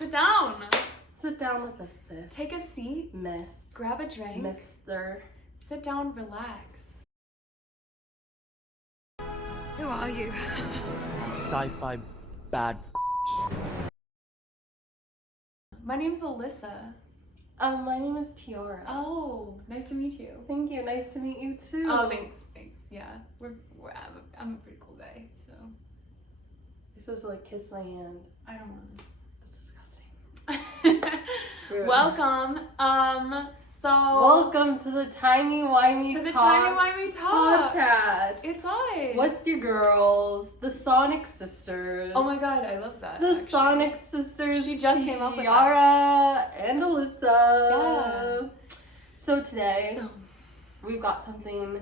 Sit down. Sit down with us, sis. Take a seat. Miss. Grab a drink. Mister. Sit down, relax. Who are you? Sci-fi bad. My name's Alyssa. My name is Tyara. Oh, nice to meet you. Thank you. Nice to meet you too. Oh, thanks. Yeah, I'm a pretty cool guy, so. You're supposed to like kiss my hand. I don't know. That's disgusting. Welcome. Welcome to the Timey-Wimey Talks podcast. It's us. What's your girls? The Sonic Sisters. Oh my god, I love that. The actually. Sonic Sisters. She just came up with that. Tyara and Alyssa. Yeah. So today we've got something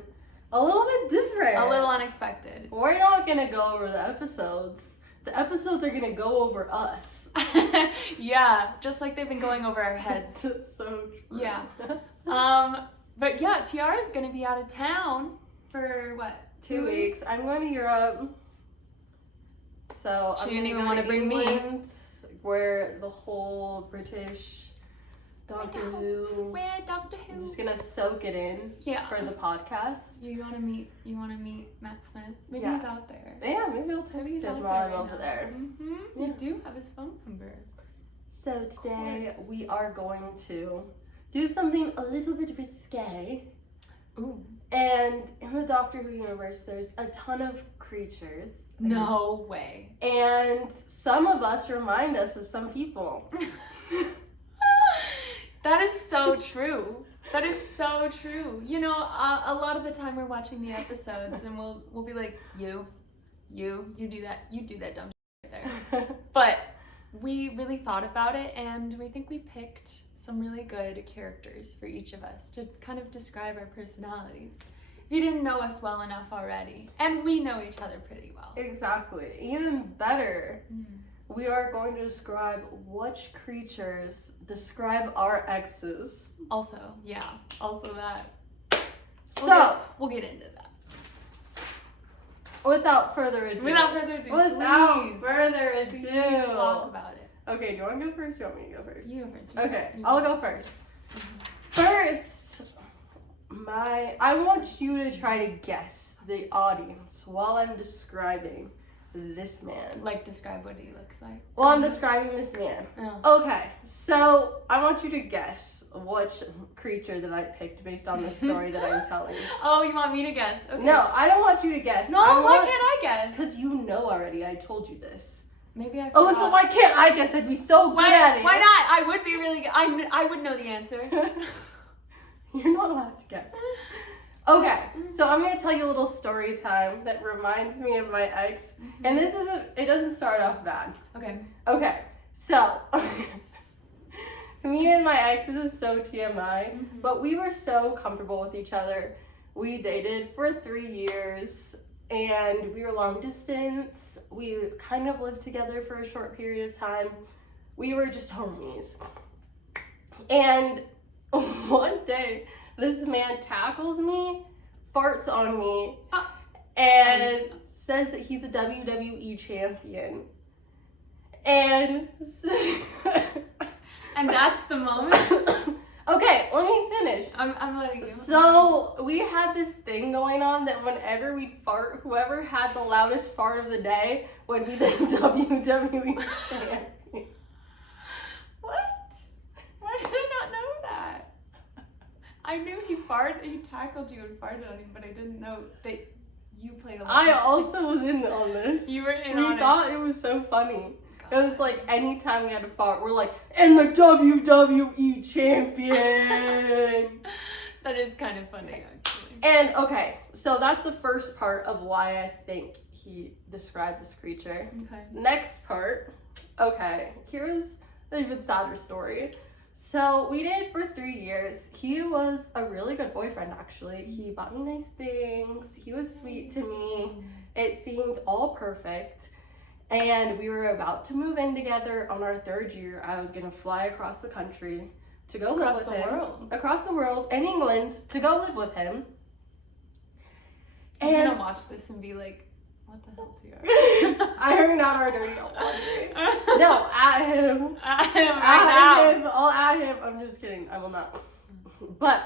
a little bit different. A little unexpected. We're not gonna go over the episodes. The episodes are gonna go over us. Yeah, just like they've been going over our heads. It's so true. Yeah. But yeah, Tiara's gonna be out of town for what? 2 weeks. I'm going to Europe. So She I'm didn't gonna even go wanna to bring me. England, where the whole British Doctor Who. Where Doctor I'm Who? just gonna soak it in for the podcast. You wanna meet Matt Smith? Maybe Yeah. he's out there. Yeah, maybe I'll text Maybe he's him out while there I'm right over now. there. Mm-hmm. Yeah. You do have his phone number. So today course. we are going to do something a little bit risque. Ooh. And in the Doctor Who universe, there's a ton of creatures. No way. And some of us remind us of some people. That is so true. That is so true. You know, a lot of the time we're watching the episodes and we'll be like, you do that dumb shit right there. But we really thought about it and we think we picked some really good characters for each of us to kind of describe our personalities. If you didn't know us well enough already, and we know each other pretty well. Exactly. Even better, we are going to describe which creatures describe our exes. Also that. We'll get into that. Without further ado. Please Talk about it. Okay, do you want to go first? Do you want me to go first? You go first. Okay, I'll go first. First, I want you to try to guess the audience while I'm describing this man. Like, describe what he looks like. While I'm describing this man. Oh. Okay, so I want you to guess which creature that I picked based on the story that I'm telling you. Oh, you want me to guess? Okay. No, I don't want you to guess. No, why can't I guess? Because you know already, I told you this. Maybe I forgot. Alyssa, why can't I guess? I'd be so good at it. Why not? I would be really good. I would know the answer. You're not allowed to guess. Okay, so I'm gonna tell you a little story time that reminds me of my ex, and it doesn't start off bad. Okay, so me and my ex, this is so TMI, but we were so comfortable with each other. We dated for 3 years, and we were long distance. We kind of lived together for a short period of time. We were just homies. And one day, this man tackles me, farts on me, and says that he's a WWE champion. And and that's the moment. Okay, let me finish. I'm letting you. So we had this thing going on that whenever we'd fart, whoever had the loudest fart of the day would be the WWE champion. What? Why did I not know that? I knew he tackled you and farted on you, but I didn't know that you played along. I also was in on this. You were in on it. We thought it was so funny. It was like anytime we had to fart, we're like, and the WWE champion. That is kind of funny, actually. And okay, so that's the first part of why I think he described this creature. Okay. Next part, okay, here's the even sadder story. So we dated for 3 years. He was a really good boyfriend, actually. He bought me nice things. He was sweet to me. It seemed all perfect. And we were about to move in together on our 3rd year. I was gonna fly across the country to go live with him. Across the world, in England, to go live with him. He's gonna watch this and be like, What the hell, Tiara? Iron out our dirty laundry. No, at him. At him right At now. him. I'll at him. I'm just kidding. I will not. But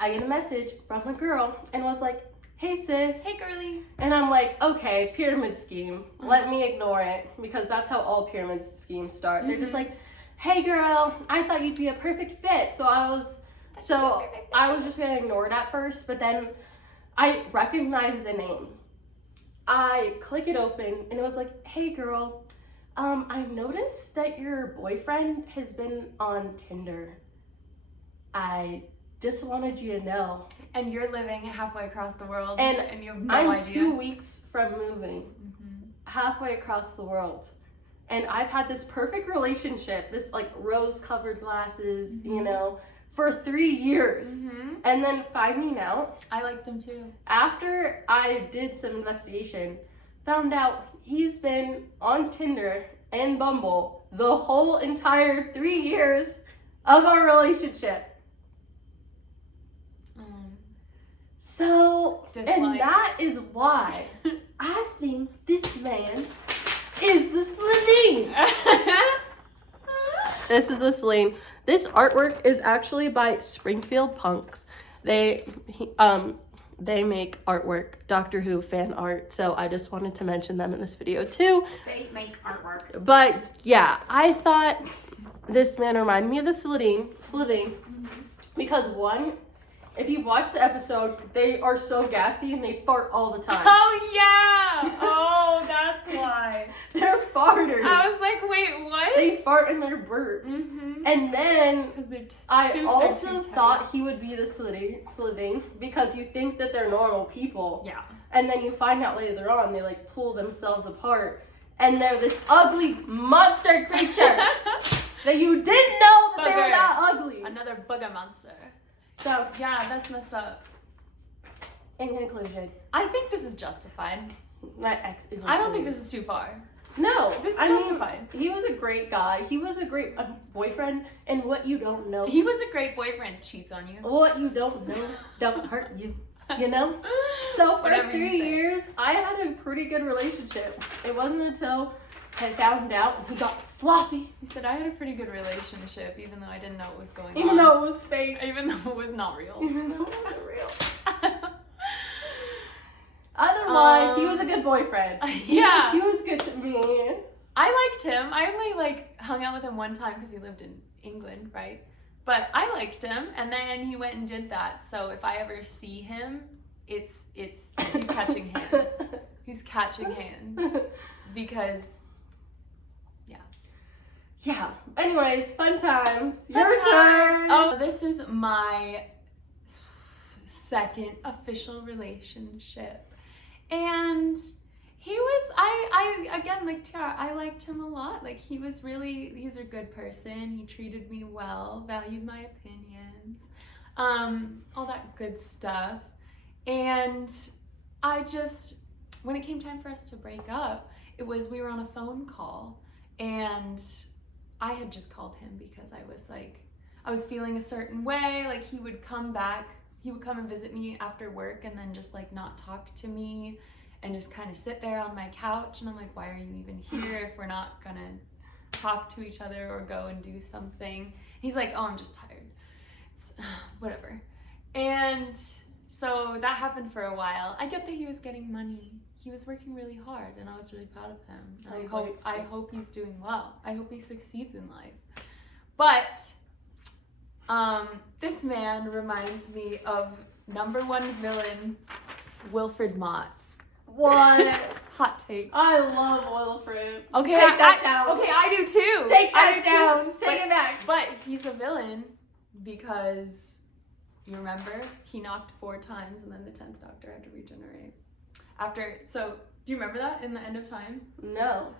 I get a message from a girl and was like, hey sis. Hey girly. And I'm like, okay, pyramid scheme. Let me ignore it because that's how all pyramid schemes start. They're just like, hey girl, I thought you'd be a perfect fit. So I was just gonna ignore it at first, but then I recognized the name. I click it open and it was like, hey girl, I've noticed that your boyfriend has been on Tinder. I just wanted you to know. And you're living halfway across the world, And you have no I'm idea. 2 weeks from moving, halfway across the world. And I've had this perfect relationship, this like rose-covered glasses, you know, for 3 years. And then finding out, I liked him too. after I did some investigation, found out he's been on Tinder and Bumble the whole entire 3 years of our relationship. So, and Dislike. that is why I think this man is the Celine. This is the Celine. This artwork is actually by Springfield Punks. They make artwork, Doctor Who fan art. So I just wanted to mention them in this video too. They make artwork. But yeah, I thought this man reminded me of the Celine, because one, if you've watched the episode, they are so gassy and they fart all the time. Oh yeah! Oh, that's why. They're farters. I was like, wait, what? They fart in their burp. And then I also thought he would be the Slitheen because you think that they're normal people. Yeah. And then you find out later on they like pull themselves apart and they're this ugly monster creature that you didn't know that they were that ugly. Another booger monster. So Yeah, that's messed up. in conclusion, I think this is justified. my ex is. I don't think this is too far. No, This is I mean, justified. he was a great guy. He was a great boyfriend. And what you don't know, He was a great boyfriend. Cheats on you. what you don't know don't hurt you. You know? So for Whatever you 3 say. years, I had a pretty good relationship. It wasn't until I found out he got sloppy, He said I had a pretty good relationship, even though I didn't know what was going on. even though it was fake. Even though it was not real. Even though it wasn't real. Otherwise, he was a good boyfriend. Yeah. He was good to me. I liked him. I only hung out with him one time because he lived in England, right? But I liked him, and then he went and did that. So if I ever see him, he's catching hands. He's catching hands because Yeah. Anyways, fun times. Fun Your times. turn. Oh, this is my second official relationship, and he was I again, like Tiara, I liked him a lot. Like he's a good person. He treated me well, valued my opinions, all that good stuff. And when it came time for us to break up, we were on a phone call, and I had just called him because I was feeling a certain way. Like he would come and visit me after work and then just not talk to me and just kind of sit there on my couch. And I'm like, why are you even here if we're not gonna talk to each other or go and do something? He's like, oh, I'm just tired. It's, whatever. And so that happened for a while. I get that he was getting money. He was working really hard, and I was really proud of him. I hope he's doing well. I hope he succeeds in life. But this man reminds me of #1 villain, Wilfred Mott. What? Hot take. I love Wilfred. Okay, Take that down. Okay, I do too. Take I that do down. too. Take it back. But he's a villain because, you remember, he knocked 4 times and then the 10th Doctor had to regenerate. So do you remember that in the End of Time? No.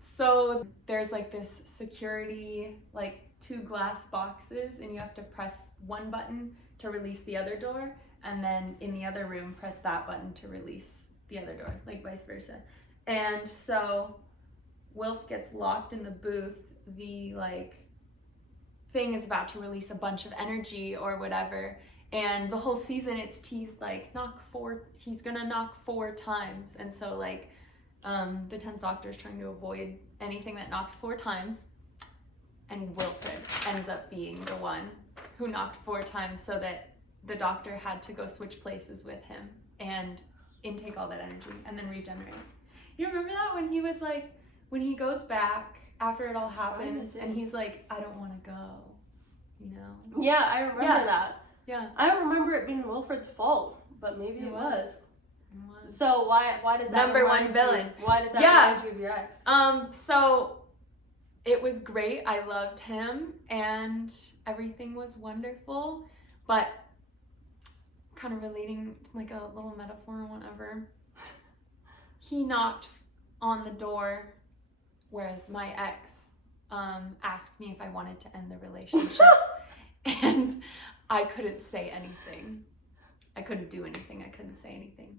So there's this security, 2 glass boxes, and you have to press one button to release the other door, and then in the other room press that button to release the other door, vice versa. And so Wilf gets locked in the booth. The thing is about to release a bunch of energy or whatever, And the whole season it's teased like he's gonna knock 4 times. And so like the 10th Doctor is trying to avoid anything that knocks 4 times. And Wilfred ends up being the one who knocked 4 times, so that the Doctor had to go switch places with him and intake all that energy and then regenerate. You remember that when he was like, when he goes back after it all happens and he's like, I don't want to go, you know? Yeah, I remember that. Yeah. I don't remember it being Wilfred's fault, but maybe it was. It was. So why does that Number remind one villain. You? Why does that remind you of your ex? So it was great. I loved him and everything was wonderful, but kind of relating like a little metaphor or whatever. He knocked on the door, whereas my ex asked me if I wanted to end the relationship. And I couldn't say anything. I couldn't do anything. I couldn't say anything.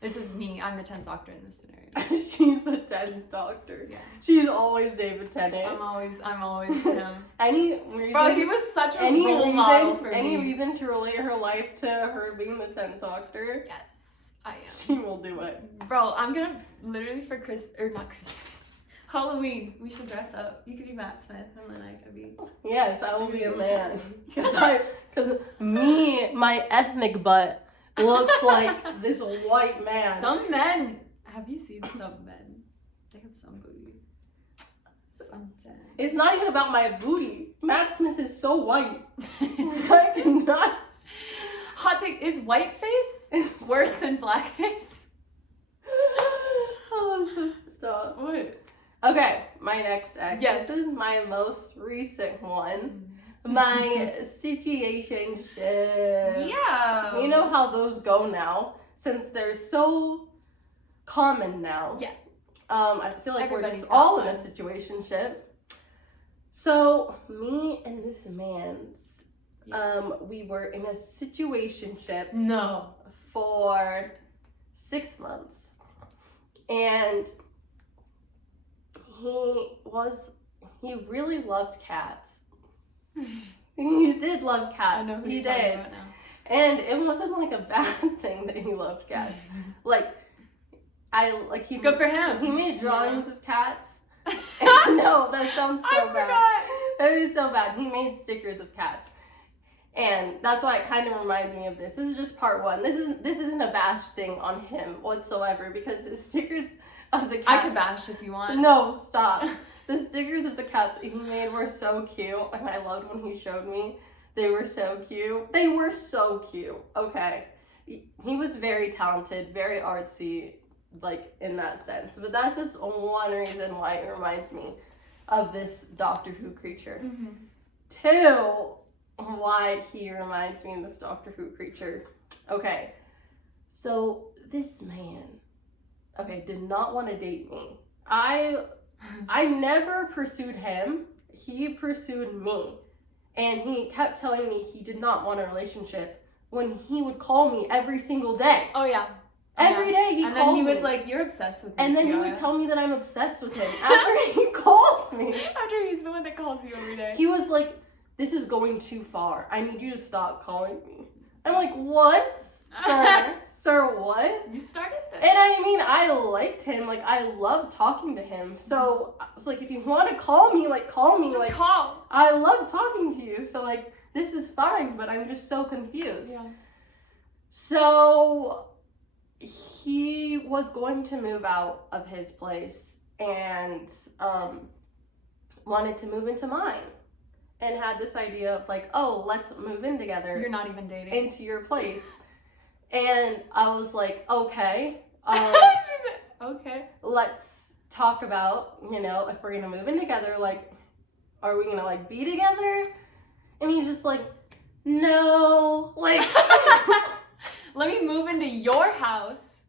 This is me. I'm the 10th Doctor in this scenario. She's the 10th Doctor. Yeah. She's always David Tennant. I'm always him. Any reason? Bro, he was such a role model for me. Any reason to relate her life to her being the 10th Doctor? Yes, I am. She will do it. Bro, I'm gonna literally for not Christmas. Halloween, we should dress up. You could be Matt Smith and then I could be... Yes, I will be a man. Because my ethnic butt looks like this white man. Some men, have you seen some men? They have some booty. It's not even about my booty. Matt Smith is so white. I cannot... Hot take, is whiteface worse than blackface? Oh, so stop. What? Okay, my next ex. Yes. This is my most recent one. My situationship. Yeah. You know how those go now, since they're so common now. Yeah. I feel like Everybody's we're just all in got a situationship. So me and this man's, we were in a situationship. No. For 6 months, and he really loved cats. He did love cats. I know who he you're did. talking about now. And it wasn't like a bad thing that he loved cats. He Good for him. He made drawings of cats. No, that sounds so bad. Forgot. That is so bad. He made stickers of cats. And that's why it kind of reminds me of this. This is just part 1. This isn't a bash thing on him whatsoever, because the stickers of the cats... I could bash if you want. No, stop. The stickers of the cats he made were so cute, and I loved when he showed me. They were so cute. They were so cute. Okay. He was very talented, very artsy, like, in that sense. But that's just one reason why it reminds me of this Doctor Who creature. Mm-hmm. 2, why he reminds me of this Doctor Who creature. Okay. So, this man, did not want to date me. I never pursued him. He pursued me. And he kept telling me he did not want a relationship when he would call me every single day. Oh, yeah. Every day he called me. And then he was like, you're obsessed with me, and then Tyara. he would tell me that I'm obsessed with him after he called me. After he's the one that calls you every day. He was like, this is going too far. I need you to stop calling me. I'm like, what? Sir? Sir, what? You started this. And I mean, I liked him. Like, I loved talking to him. So I was like, if you want to call me, like, call me. Just like, call. I love talking to you. So, like, this is fine, but I'm just so confused. Yeah. So he was going to move out of his place and wanted to move into mine. And had this idea of like, oh, let's move in together. You're not even dating. Into your place. And I was like, okay. Okay. Let's talk about, if we're going to move in together, like, are we going to, like, be together? And he's just like, no. Like, let me move into your house.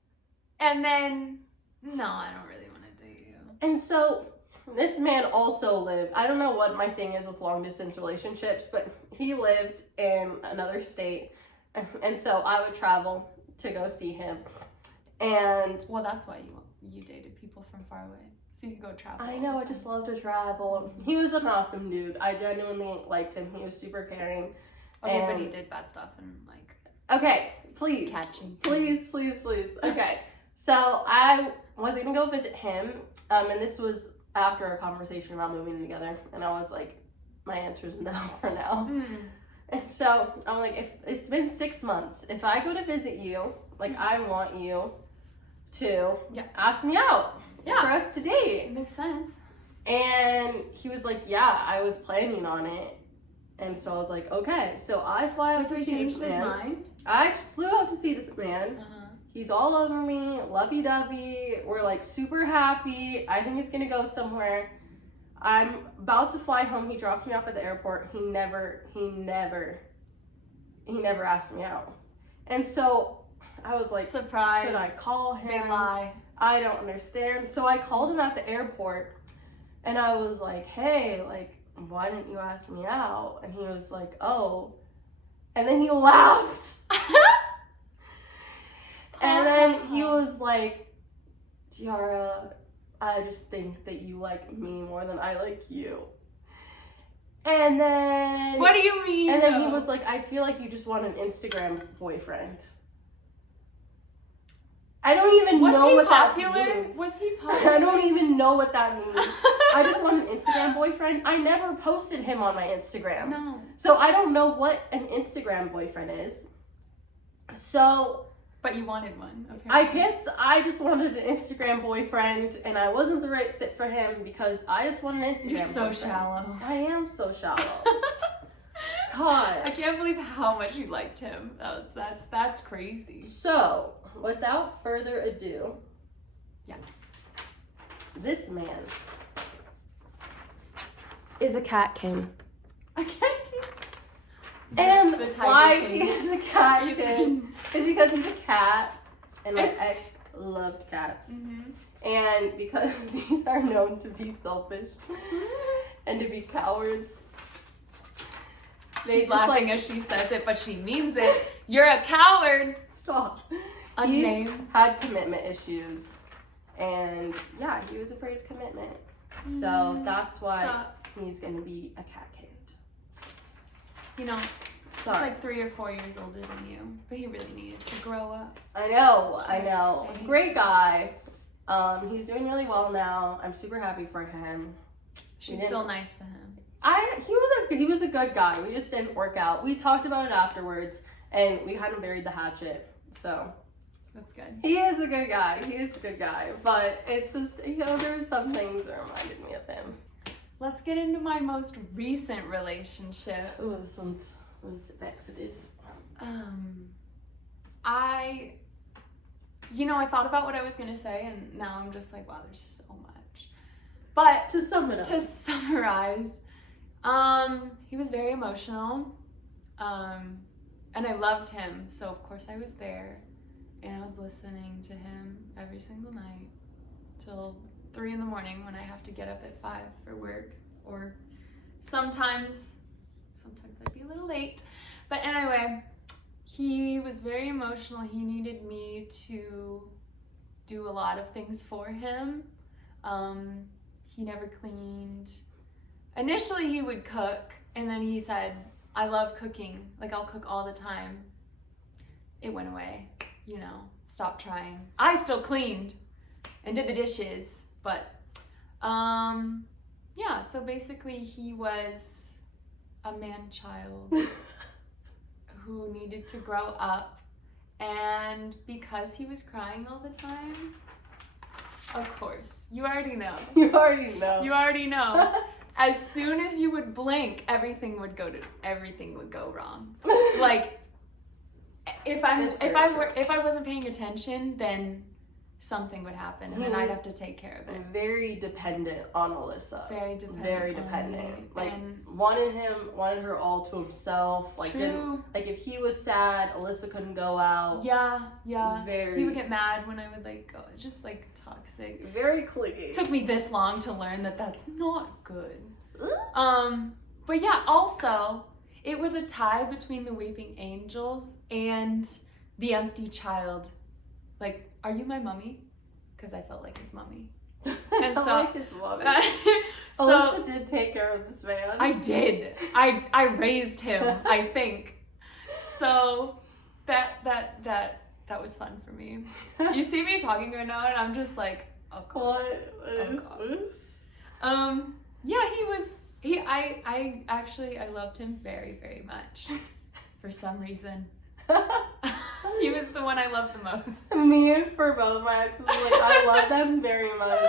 And then, no, I don't really want to date you. And so this man also lived, I don't know what my thing is with long distance relationships, but he lived in another state. And so I would travel to go see him. And well, that's why you dated people from far away. So you could go travel. I know, I just love to travel. He was an awesome dude. I genuinely liked him. He was super caring. Okay, but And- he did bad stuff and like Okay, please. catching. Please. Okay. So I was gonna go visit him, and this was after a conversation about moving in together, and I was like, my answer is no for now. And so I'm like, if it's been 6 months, if I go to visit you, like I want you to ask me out for us to date. It makes sense. And he was like, yeah, I was planning on it. And so I was like, okay. So I fly out So to he see changed this his man. mind? I flew out to see this man. Uh-huh. He's all over me, lovey-dovey. We're like super happy. I think it's gonna go somewhere. I'm about to fly home. He drops me off at the airport. He never asked me out. And so I was like, surprise. should I call him? They lie. I don't understand. So I called him at the airport and I was like, hey, like, why didn't you ask me out? And he was like, oh. And then he laughed. And then he was like, Tyara, I just think that you like me more than I like you. And then... What do you mean? And then he was like, I feel like you just want an Instagram boyfriend. I don't even know what that means. Was he popular? I don't even know what that means. I just want an Instagram boyfriend. I never posted him on my Instagram. No. So I don't know what an Instagram boyfriend is. So... But you wanted one, apparently. I guess I just wanted an Instagram boyfriend, and I wasn't the right fit for him because I just want an Instagram You're so boyfriend. shallow. I am so shallow. God. I can't believe how much you liked him. That's crazy. So, without further ado, Yeah. this man is a catkin. I can't And the tiger why king. he's a catkin is because he's a cat, and my ex loved cats. And because these are known to be selfish and to be cowards. She's laughing as she says it, but she means it. You're a coward. Stop. Unnamed. He had commitment issues, and yeah, he was afraid of commitment. So that's why he's gonna be a cat kid. You know, Sorry. he's like 3 or 4 years older than you, but he really needed to grow up. I know. Just Great guy. He's doing really well now. I'm super happy for him. She's still nice to him. He was a good guy. We just didn't work out. We talked about it afterwards, and we kind of buried the hatchet. So That's good. he is a good guy. But it's just, there were some things that reminded me of him. Let's get into my most recent relationship. Oh, this one's back for this. I thought about what I was gonna say, and now I'm just like, wow, there's so much. But To sum it up. to summarize, he was very emotional, and I loved him, so of course I was there, and I was listening to him every single night till 3 a.m. when I have to get up at 5 for work, or sometimes I'd be a little late. But anyway, he was very emotional. He needed me to do a lot of things for him. He never cleaned. Initially he would cook, and then he said, I love cooking, like I'll cook all the time. It went away, stopped trying. I still cleaned and did the dishes, but so basically he was a man-child who needed to grow up, and because he was crying all the time, of course, you already know. You already know. As soon as you would blink, everything would go wrong. Like if I wasn't paying attention, then something would happen, and then I'd have to take care of it. Very dependent on Alyssa. Very dependent. on me. Like And wanted her all to himself. Like true. like if he was sad, Alyssa couldn't go out. Yeah. Very- He would get mad when I would go, just toxic. Very clingy. It took me this long to learn that that's not good. But yeah, also, it was a tie between the Weeping Angels and the Empty Child. Like, are you my mummy? Because I felt like his mummy. And so, like his woman. so Alyssa did take care of this man. I did. I raised him, I think. So that was fun for me. You see me talking right now, and I'm just like, oh god. What is this? Yeah, I loved him very, very much. For some reason. He was the one I loved the most. Me, for both of my exes, like, I love them very much.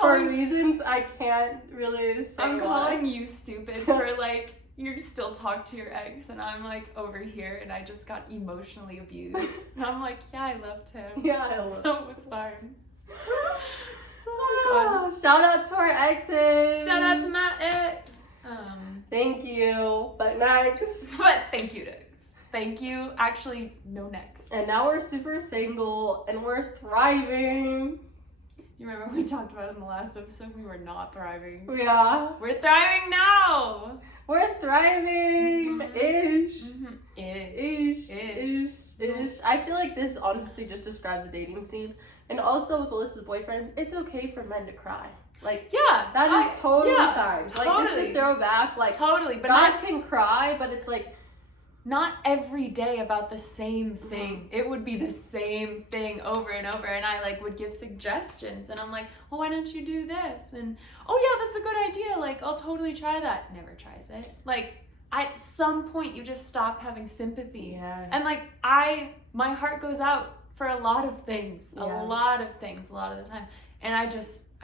For reasons I can't really say I'm why. calling you stupid for, like, you still talk to your ex, and I'm, like, over here, and I just got emotionally abused. And I'm like, yeah, I loved him. Yeah, I love him. So it was fine. Oh, shout out to our exes. Shout out to my ex. Thank you, but next. But thank you, next. Thank you. Actually, no next. And now we're super single, and we're thriving. You remember we talked about in the last episode, we were not thriving. Yeah. We're thriving now. We're thriving. Ish. Mm-hmm. Ish. I feel like this honestly just describes a dating scene. And also with Alyssa's boyfriend, it's okay for men to cry. Like, yeah, that is totally fine. Totally. Like, just to throw back, like, totally, but guys can cry, but it's like, not every day about the same thing. It would be the same thing over and over, and I like would give suggestions, and I'm like, well, why don't you do this? And oh yeah, that's a good idea. Like, I'll totally try that. Never tries it. Like, at some point, you just stop having sympathy. Yeah. And like, my heart goes out for a lot of things, a lot of the time, and I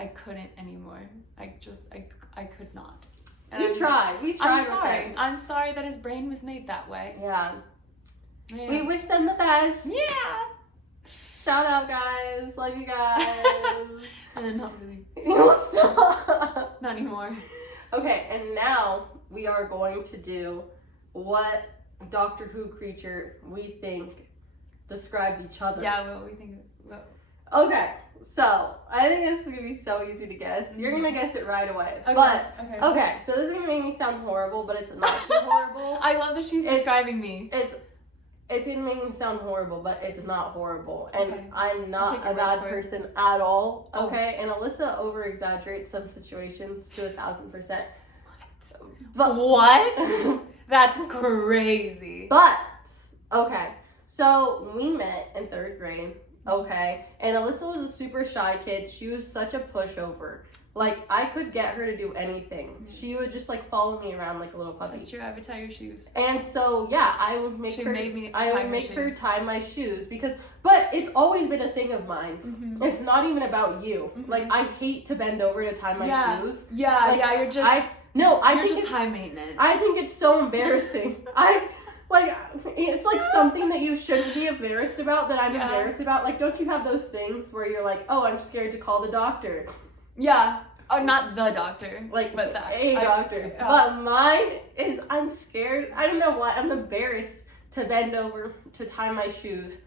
couldn't anymore. I could not. And We tried I'm with sorry. them. I'm sorry that his brain was made that way. Yeah. Yeah. We wish them the best. Yeah. Shout out, guys. Love you guys. Not really. Stop. Not anymore. Okay, and now we are going to do what Doctor Who creature we think describes each other. Yeah, what we think. Okay, so I think this is gonna be so easy to guess. You're gonna guess it right away. Okay, But okay. So this is gonna make me sound horrible, but it's not too horrible. I love that she's describing me. It's gonna make me sound horrible, but it's not horrible. And Okay. I'm not a bad person at all. Okay, and Alyssa over exaggerates some situations to 1,000%. But What? That's crazy. But okay, so we met in 3rd grade. Okay, and Alyssa was a super shy kid. She was such a pushover. Like, I could get her to do anything. She would just like follow me around like a little puppy. That's true. I would tie your shoes. And so yeah, I would make her tie my shoes but it's always been a thing of mine. Mm-hmm. It's not even about you. Mm-hmm. Like, I hate to bend over to tie my shoes. Yeah, like, you're just you're just high maintenance. I think it's so embarrassing. It's like something that you shouldn't be embarrassed about that I'm embarrassed about. Like, don't you have those things where you're like, oh, I'm scared to call the doctor? Yeah. Oh, not the doctor. Like, but a doctor. But mine is, I'm scared. I don't know why. I'm embarrassed to bend over to tie my shoes.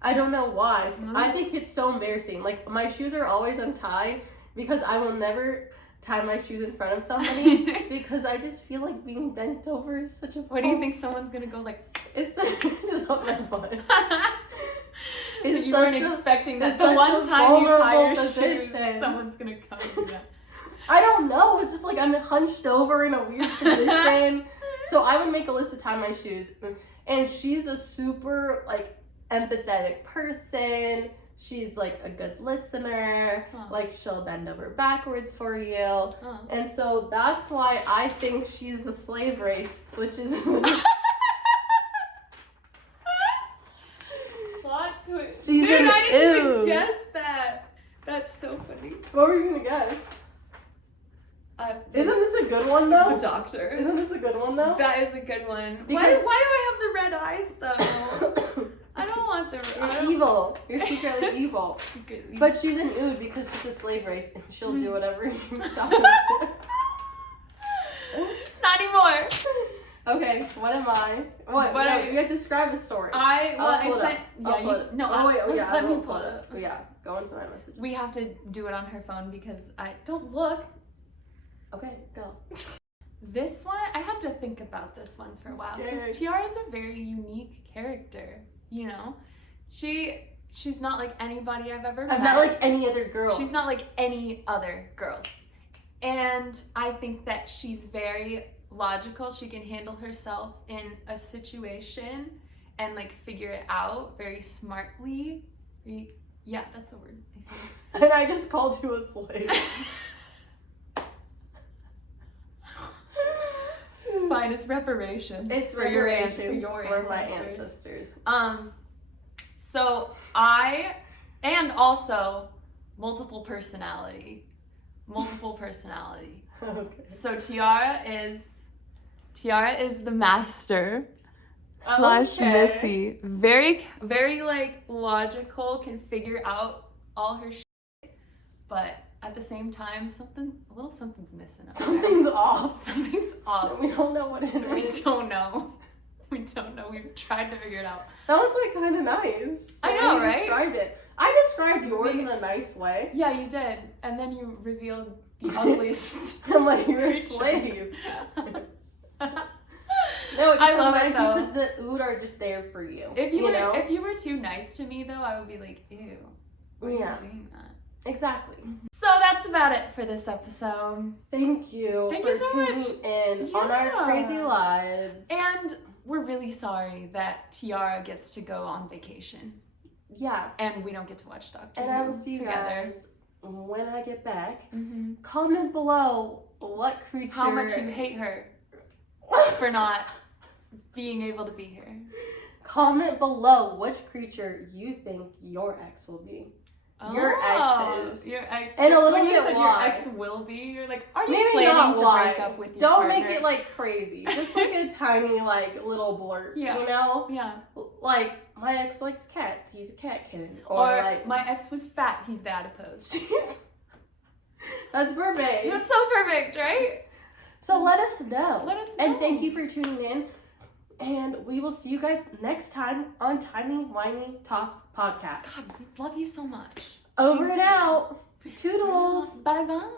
I don't know why. Mm-hmm. I think it's so embarrassing. Like, my shoes are always untied because I will never tie my shoes in front of somebody because I just feel like being bent over is such a What do you think someone's gonna go like? It's just on my butt. You weren't expecting that. The such one a time you tie your vulnerable shoes, position. someone's gonna come and do that. I don't know. It's just like I'm hunched over in a weird position. So I would make Alyssa tie my shoes. And she's a super, like, empathetic person. She's, like, a good listener. Huh. Like, she'll bend over backwards for you. Huh. And so that's why I think she's a slave race, which is... Plot twist. She's Dude, an I didn't even ooze. guess that. That's so funny. What were you gonna guess? Isn't this a good one, though? The doctor. Isn't this a good one, though? That is a good one. Because- Why do I have the red eyes, though? I don't want the red. You're evil. You're secretly evil. Secretly. But she's an ood because she's a slave race and she'll do whatever you tell her to. Not anymore. Okay, what am I? What? What No, are you- you have to describe a story. I I'll pull it sent. up. Yeah, I'll pull you. it. No, oh, wait, oh, yeah, let I me will pull it up. Oh, yeah, go into my messages. We have to do it on her phone because I don't look. Okay, go. This one, I had to think about this one for a while because Scared. Tyara is a very unique character. You know, she She's not like anybody I've ever met. I'm not like any other girl. She's not like any other girls. And I think that she's very logical. She can handle herself in a situation and like figure it out very smartly. Yeah, that's a word, I think. And I just called you a slave. It's fine, it's reparations. It's for your reparations for my ancestors. ancestors. So I, and also multiple personality. Okay. So Tyara is the master / Missy. Very, very like logical, can figure out all her shit, but at the same time, something's missing. Something's off. Something's off. We don't know what it is. We don't know. We've tried to figure it out. That was like kind of nice. I know, right? Described it. I described yours in a nice way. Yeah, you did. And then you revealed the ugliest. I'm like, you're a creature. slave. No, it just I love it, reminds you though. because the ood are just there for you. If you know? if you were too nice to me though, I would be like, ew. Why are you doing that? Exactly. So that's about it for this episode. Thank you. Thank for you so tuning much. in on our Yeah. crazy lives. And we're really sorry that Tyara gets to go on vacation yeah. and we don't get to watch Doctor And Who I will see you together. guys when I get back. Mm-hmm. Comment below what creature. How much you hate her for not being able to be here. Comment below which creature you think your ex will be. Your exes. Your ex. And a little when you bit said why. your ex will be, you're like, are you Maybe planning not to why. break up with your Don't partner? make it like crazy. Just like a tiny like little blurb. Yeah. You know? Yeah. Like my ex likes cats. He's a cat kid. Or like my ex was fat. He's the adipose. That's perfect. That's so perfect, right? So let us know. Let us know. And thank you for tuning in. And we will see you guys next time on Timey-Wimey Talks Podcast. God, we love you so much. Over and out. Toodles. Bye bye.